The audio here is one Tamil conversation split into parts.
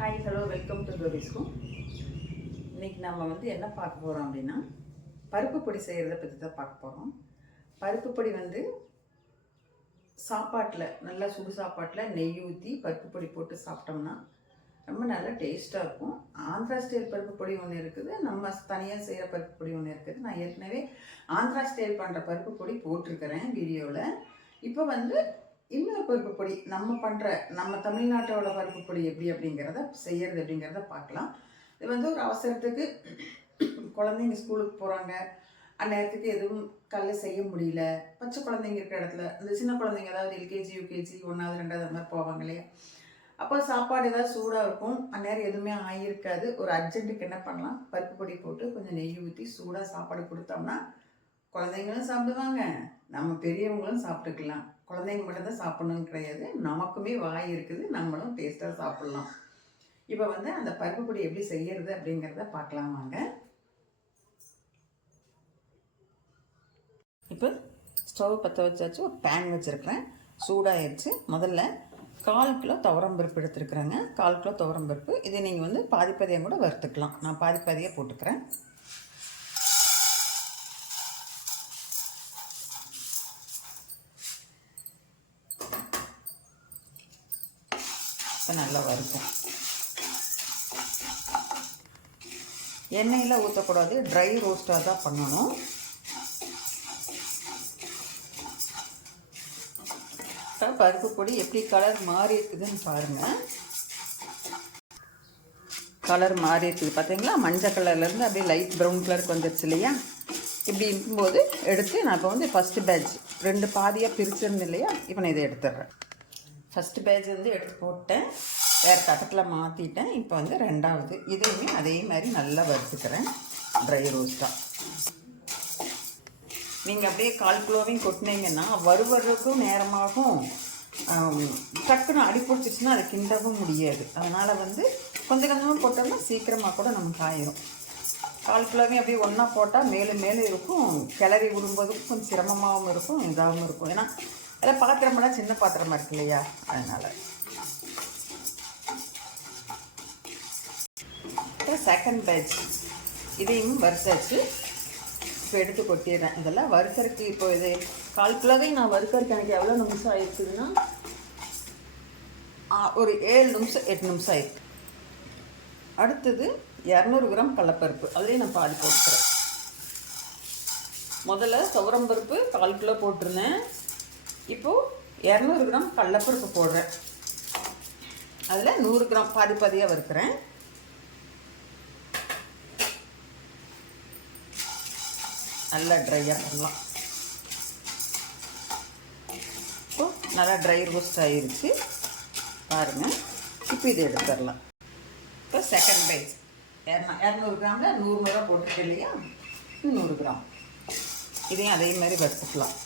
ஹாய் ஹலோ வெல்கம் டு டோரிஸ்கோ. இன்றைக்கி நம்ம என்ன பார்க்க போகிறோம் அப்படின்னா, பருப்பு பொடி செய்கிறத பற்றி தான் பார்க்க போகிறோம். பருப்பு பொடி சாப்பாட்டில் நல்லா சுடு சாப்பாட்டில் நெய் ஊற்றி பருப்பு பொடி போட்டு சாப்பிட்டோம்னா ரொம்ப நல்லா டேஸ்ட்டாக இருக்கும். ஆந்திரா ஸ்டைல் பருப்பு பொடி ஒன்று இருக்குது, நம்ம தனியாக செய்கிற பருப்பு பொடி ஒன்று இருக்குது. நான் ஏற்கனவே ஆந்திரா ஸ்டைல் பண்ணுற பருப்பு பொடி போட்டிருக்கிறேன் வீடியோவில். இப்போ இன்னொரு பருப்பு பொடி நம்ம தமிழ்நாட்டோட பருப்பு பொடி எப்படி அப்படிங்கிறத செய்கிறது அப்படிங்கிறத பார்க்கலாம். இது ஒரு அவசரத்துக்கு குழந்தைங்க ஸ்கூலுக்கு போகிறாங்க, அந்நேரத்துக்கு எதுவும் செய்ய முடியல. பச்சை குழந்தைங்க இருக்கிற இடத்துல இந்த சின்ன குழந்தைங்க அதாவது எல்கேஜி யூகேஜி 1வது 2வது அந்த மாதிரி போவாங்க இல்லையா, அப்போ சாப்பாடு ஏதாவது சூடாக இருக்கும், அந்நேரம் எதுவுமே ஆகியிருக்காது. ஒரு அர்ஜென்ட்டுக்கு என்ன பண்ணலாம், பருப்பு பொடி போட்டு கொஞ்சம் நெய் ஊற்றி சூடாக சாப்பாடு கொடுத்தோம்னா குழந்தைங்களும் சாப்பிடுவாங்க, நம்ம பெரியவங்களும் சாப்பிட்டுக்கலாம். குழந்தைங்க மட்டும்தான் சாப்பிடணும்னு கிடையாது, நமக்குமே வாய் இருக்குது, நம்மளும் டேஸ்ட்டாக சாப்பிட்லாம். இப்போ அந்த பருப்பு பொடி எப்படி செய்யறது அப்படிங்கிறத பார்க்கலாம் வாங்க. இப்போ ஸ்டவ் பற்ற வச்சாச்சு, ஒரு பேன் வச்சுருக்கிறேன், சூடாகிடுச்சு. முதல்ல 1/4 கிலோ துவரம்பருப்பு எடுத்துருக்குறேங்க. 1/4 கிலோ துவரம்பருப்பு. இதை நீங்கள் பாதிப்பதியாக கூட வறுத்துக்கலாம். நான் பாதிப்பதியாக போட்டுக்கிறேன். நல்லா வறுக்கும். எண்ணெயில் ஊற்றக்கூடாது, ட்ரை ரோஸ்ட்டாக தான் பண்ணணும். பருப்பு பொடி எப்படி கலர் மாறி இருக்குதுன்னு பாருங்கள். கலர் மாறி இருக்குது பார்த்தீங்களா, மஞ்சள் கலர்லேருந்து அப்படியே லைட் ப்ரௌன் கலருக்கு வந்துடுச்சு இல்லையா. இப்படி இருக்கும்போது எடுத்து நான் இப்போ ஃபஸ்ட்டு பேட்ச் 2 பாதியாக பிரிச்சிருந்தேன் இல்லையா, இப்போ நான் இதை எடுத்துடுறேன். ஃபஸ்ட்டு பேட்ச் எடுத்து போட்டேன், வேறு தட்டத்தில் மாற்றிட்டேன். இப்போ 2வது இதையுமே அதே மாதிரி நல்லா வறுத்துக்கிறேன் ட்ரை ரோஸ்ட்டாக. நீங்கள் அப்படியே 1/4 கிலோவையும் கொட்டினீங்கன்னா வறுவறதுக்கும் நேரமாகும், டக்குன்னு அடி பிடிச்சிச்சுன்னா அதை கிண்டவும் முடியாது. அதனால் கொஞ்சம் கொஞ்சமாக போட்டோம்னா சீக்கிரமாக கூட நமக்கு ஆயிரும். 1/4 கிலோவையும் அப்படியே ஒன்றா போட்டால் மேலும் மேலும் இருக்கும், கிளறி விடும்போதுக்கும் கொஞ்சம் சிரமமாகவும் இருக்கும், இதாகவும் இருக்கும். ஏன்னா அதில் பாத்திரமெல்லாம் சின்ன பாத்திரமாக இருக்கு இல்லையா, அதனால். செகண்ட் பேட்ச் இதையும் வறுத்தாச்சு. இப்போ எடுத்து கொட்டிடுறேன். இதெல்லாம் வறுக்கறதுக்கு இப்போ இது 1/4 கிலோவே நான் வறுக்கறதுக்கு எனக்கு எவ்வளோ நிமிஷம் ஆகிருக்குதுன்னா ஒரு 7 நிமிஷம் 8 நிமிஷம் ஆயிருக்கு. அடுத்தது 200 கிராம் கடலப்பருப்பு, அதுலேயும் நான் பாதி போட்டுக்கிறேன். முதல்ல துவரம்பருப்பு 1/4 கிலோ போட்டிருந்தேன், இப்போது 200 கிராம் கடலப்பருப்பு போடுறேன். அதில் 100 கிராம் பாதியாக வறுக்கிறேன். நல்லா ட்ரையாக பண்ணலாம். இப்போது நல்லா ட்ரை ரோஸ்ட் ஆகிருச்சு பாருங்கள். இப்போ இதை எடுத்துடலாம். இப்போ செகண்ட் பேட்ச் 200 கிராமில் 100 முறை போட்டுருக்கேன் இல்லையா, 100 கிராம் இதையும் அதே மாதிரி வறுத்துக்கலாம்.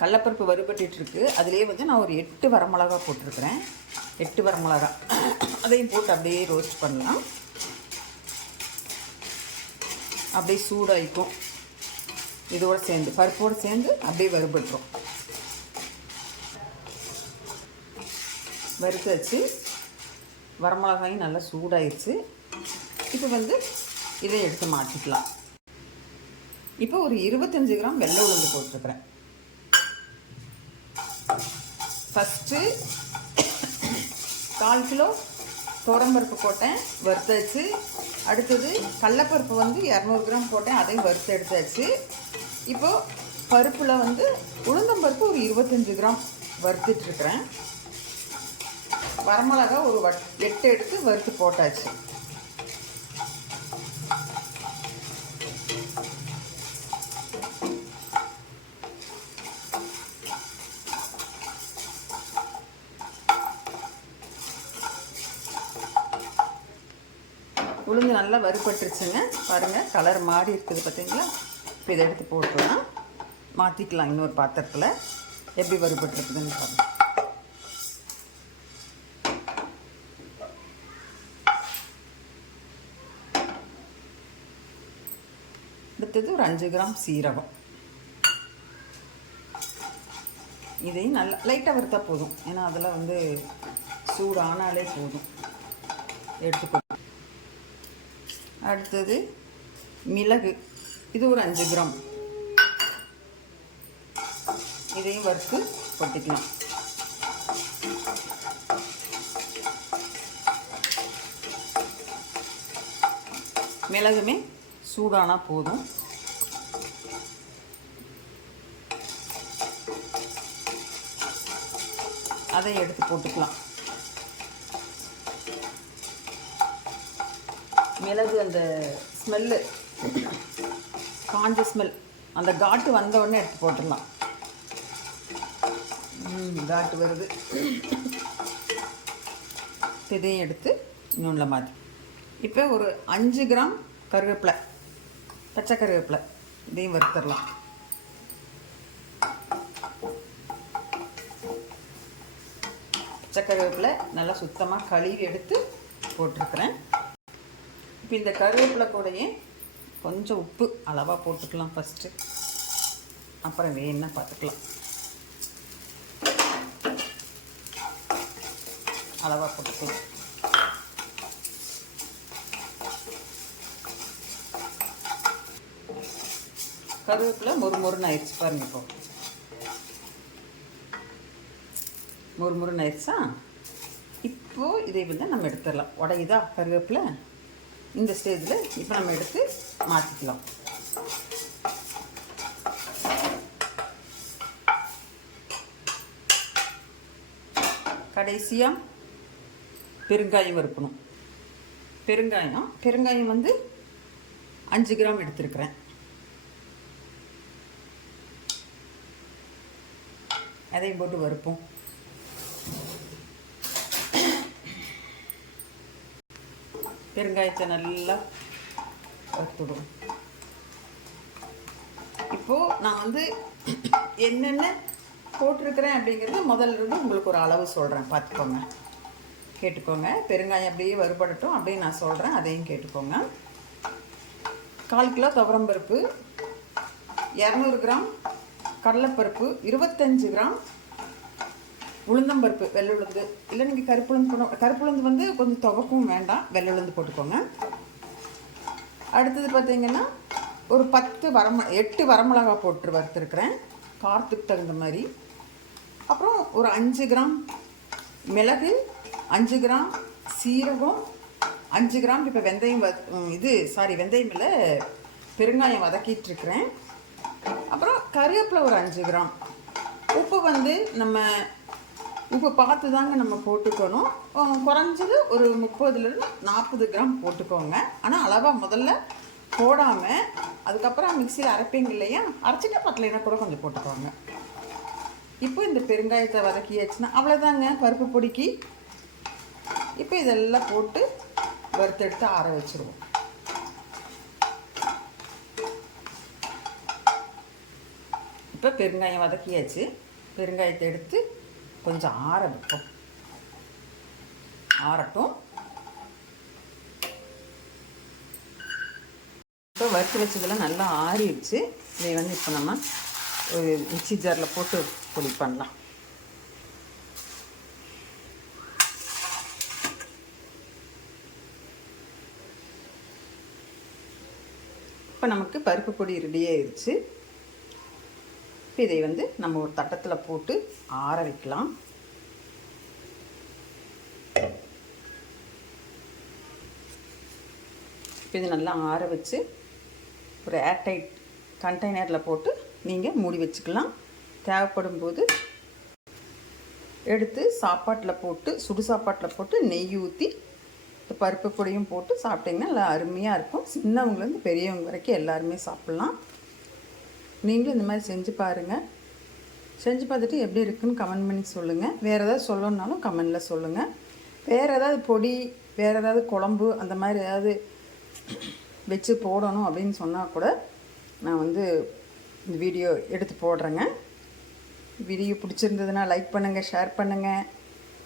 கடலப்பருப்பு வறுபட்டுருக்கு, அதிலே நான் ஒரு 8 வரமிளகா போட்டிருக்கிறேன். 8 வரமிளகா அதையும் போட்டு அப்படியே ரோஸ்ட் பண்ணலாம். அப்படியே சூடாகிக்கும், இதோடு சேர்ந்து பருப்போடு சேர்ந்து அப்படியே வறுபட்டுரும். வறுத்து வச்சு வரமிளகாயும் நல்லா சூடாயிடுச்சு. இப்போ இதை எடுத்து மாற்றிக்கலாம். இப்போ ஒரு 25 கிராம் வெள்ளை உளுந்து போட்டிருக்கிறேன். ஃபஸ்ட்டு 1/4 கிலோ துவரம்பருப்பு போட்டேன், வறுத்தாச்சு. அடுத்தது கடலப்பருப்பு 200 கிராம் போட்டேன், அதையும் வறுத்து எடுத்தாச்சு. இப்போது பருப்பில் உளுந்தம்பருப்பு ஒரு 25 கிராம் வறுத்துட்ருக்குறேன். வரமிளகா ஒரு 8 எடுத்து வறுத்து போட்டாச்சு. உளுந்து நல்லா வறுபட்டுருச்சுங்க பாருங்கள், கலர் மாறி இருக்குது பார்த்தீங்களா. இப்போ இதை எடுத்து போட்டுலாம் மாற்றிக்கலாம் இன்னொரு பாத்திரத்தில். எப்படி வறுபட்டுருக்குதுன்னு பாருங்கள். அடுத்தது ஒரு 5 கிராம் சீரகம். இதையும் நல்லா லைட்டாக வறுத்தா போதும், ஏன்னா அதில் வந்து சூடானாலே போதும். எடுத்துக்கோ. அடுத்தது மிளகு, இது ஒரு 5 கிராம். இதையும் வறுத்து கொட்டிக்கலாம். மிளகுமே சூடானா போதும். அதை எடுத்து போட்டுக்கலாம். மிளகு அந்த ஸ்மெல்லு, காஞ்ச ஸ்மெல், அந்த காட்டு வந்த உடனே எடுத்து போட்டுடலாம். காட்டு வருது. இதையும் எடுத்து இன்னொன்றில் மாற்றி. இப்போ ஒரு 5 கிராம் கருவேப்பிலை, பச்சை கருவேப்பிலை, இதையும் வறுத்துடலாம். பச்சை கருவேப்பிலை நல்லா சுத்தமாக கழுவி எடுத்து போட்டிருக்கிறேன். இப்போ இந்த கருவேப்பிலை கூடயே கொஞ்சம் உப்பு அளவாக போட்டுக்கலாம் ஃபஸ்ட்டு, அப்புறம் வேணுன்னா பார்த்துக்கலாம். அளவாக போட்டுக்கலாம். கருவேப்பிலை மொறுமொறுன்னு ஆயிடுச்சு பாருங்க. இப்போ மொறுமொறுன்னு ஆயிடுச்சா? இப்போது இதை வந்து நம்ம எடுத்துடலாம். உடையுதா கருவேப்பிலை? இந்த ஸ்டேஜில் இப்போ நம்ம எடுத்து மாற்றிக்கலாம். கடைசியாக பெருங்காயம் வறுக்கணும். பெருங்காயம் வந்து 5 கிராம் எடுத்துருக்கிறேன். அதையும் போட்டு வறுப்போம். பெருங்காயத்தை நல்லா வறுத்துடுவோம். இப்போது நான் வந்து என்னென்ன போட்டிருக்கிறேன் அப்படிங்கிறது முதல்ல இருந்து உங்களுக்கு ஒரு அளவு சொல்கிறேன், பார்த்துக்கோங்க, கேட்டுக்கோங்க. பெருங்காயம் அப்படியே வறுபடட்டும், அப்படியே நான் சொல்கிறேன், அதையும் கேட்டுக்கோங்க. 1/4 கிலோ துவரம்பருப்பு, 200 கிராம் கடலைப்பருப்பு, 25 கிராம் உளுந்தம்பருப்பு, வெள்ளுளுந்து. இல்லை நீங்கள் கருப்புளுந்து வந்து கொஞ்சம் துவக்கவும் வேண்டாம், வெள்ளுளுந்து போட்டுக்கோங்க. அடுத்தது பார்த்தீங்கன்னா ஒரு 8 வரமிளகா போட்டு வறுத்துருக்குறேன், காரத்துக்கு தகுந்த மாதிரி. அப்புறம் ஒரு 5 கிராம் மிளகு, 5 கிராம் சீரகம், 5 கிராம் இப்போ வெந்தயம் வெந்தயம் இல்லை, பெருங்காயம் வதக்கிட்டுருக்குறேன். அப்புறம் கருவேப்பிலை ஒரு 5 கிராம். உப்பு வந்து நம்ம உப்பு பார்த்து தாங்க நம்ம போட்டுக்கணும். குறைஞ்சது ஒரு 30லேருந்து 40 கிராம் போட்டுக்கோங்க. ஆனால் அளவாக முதல்ல போடாமல் அதுக்கப்புறம் மிக்சியில் அரைப்பீங்க இல்லையா, அரைச்சிட்டா பத்தலைன்னா கூட கொஞ்சம் போட்டுக்கோங்க. இப்போ இந்த பெருங்காயத்தை வதக்கியாச்சுன்னா அவ்வளோதாங்க பருப்பு பொடிக்கு. இப்போ இதெல்லாம் போட்டு வறுத்தெடுத்து ஆற வச்சுருவோம். இப்போ பெருங்காயம் வதக்கியாச்சு. பெருங்காயத்தை எடுத்து கொஞ்சம் ஆற வைப்போம். ஆறட்டும். இப்போ வறுத்து வச்சதெல்லாம் நல்லா ஆறிடுச்சு. இதை வந்து இப்போ நம்ம ஒரு மிக்ஸி ஜாரில் போட்டு பொடி பண்ணலாம். இப்போ நமக்கு பருப்பு பொடி ரெடி ஆயிடுச்சு. இப்போ இதை வந்து நம்ம ஒரு தட்டத்தில் போட்டு ஆற வைக்கலாம். இப்போ இது நல்லா ஆற வச்சு ஒரு ஏர்டைட் கண்டெய்னரில் போட்டு நீங்கள் மூடி வச்சுக்கலாம். தேவைப்படும் போது எடுத்து சாப்பாட்டில் போட்டு, சுடு சாப்பாட்டில் போட்டு நெய் ஊற்றி பருப்பு பொடியும் போட்டு சாப்பிட்டிங்கன்னா நல்லா அருமையாக இருக்கும். சின்னவங்கலேருந்து பெரியவங்க வரைக்கும் எல்லாருமே சாப்பிட்லாம். நீங்களும் இந்த மாதிரி செஞ்சு பாருங்கள். செஞ்சு பார்த்துட்டு எப்படி இருக்குன்னு கமெண்ட் பண்ணி சொல்லுங்கள். வேறு ஏதாவது சொல்லணுன்னாலும் கமெண்டில் சொல்லுங்கள். வேறு ஏதாவது பொடி, வேறு ஏதாவது குழம்பு அந்த மாதிரி ஏதாவது வச்சு போடணும் அப்படின்னு சொன்னால் கூட நான் வந்து இந்த வீடியோ எடுத்து போடுறேங்க. வீடியோ பிடிச்சிருந்ததுன்னா லைக் பண்ணுங்கள், ஷேர் பண்ணுங்கள்.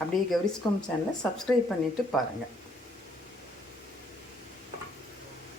அப்படியே கௌரிஸ்கோம் சேனலை சப்ஸ்கிரைப் பண்ணிவிட்டு பாருங்கள்.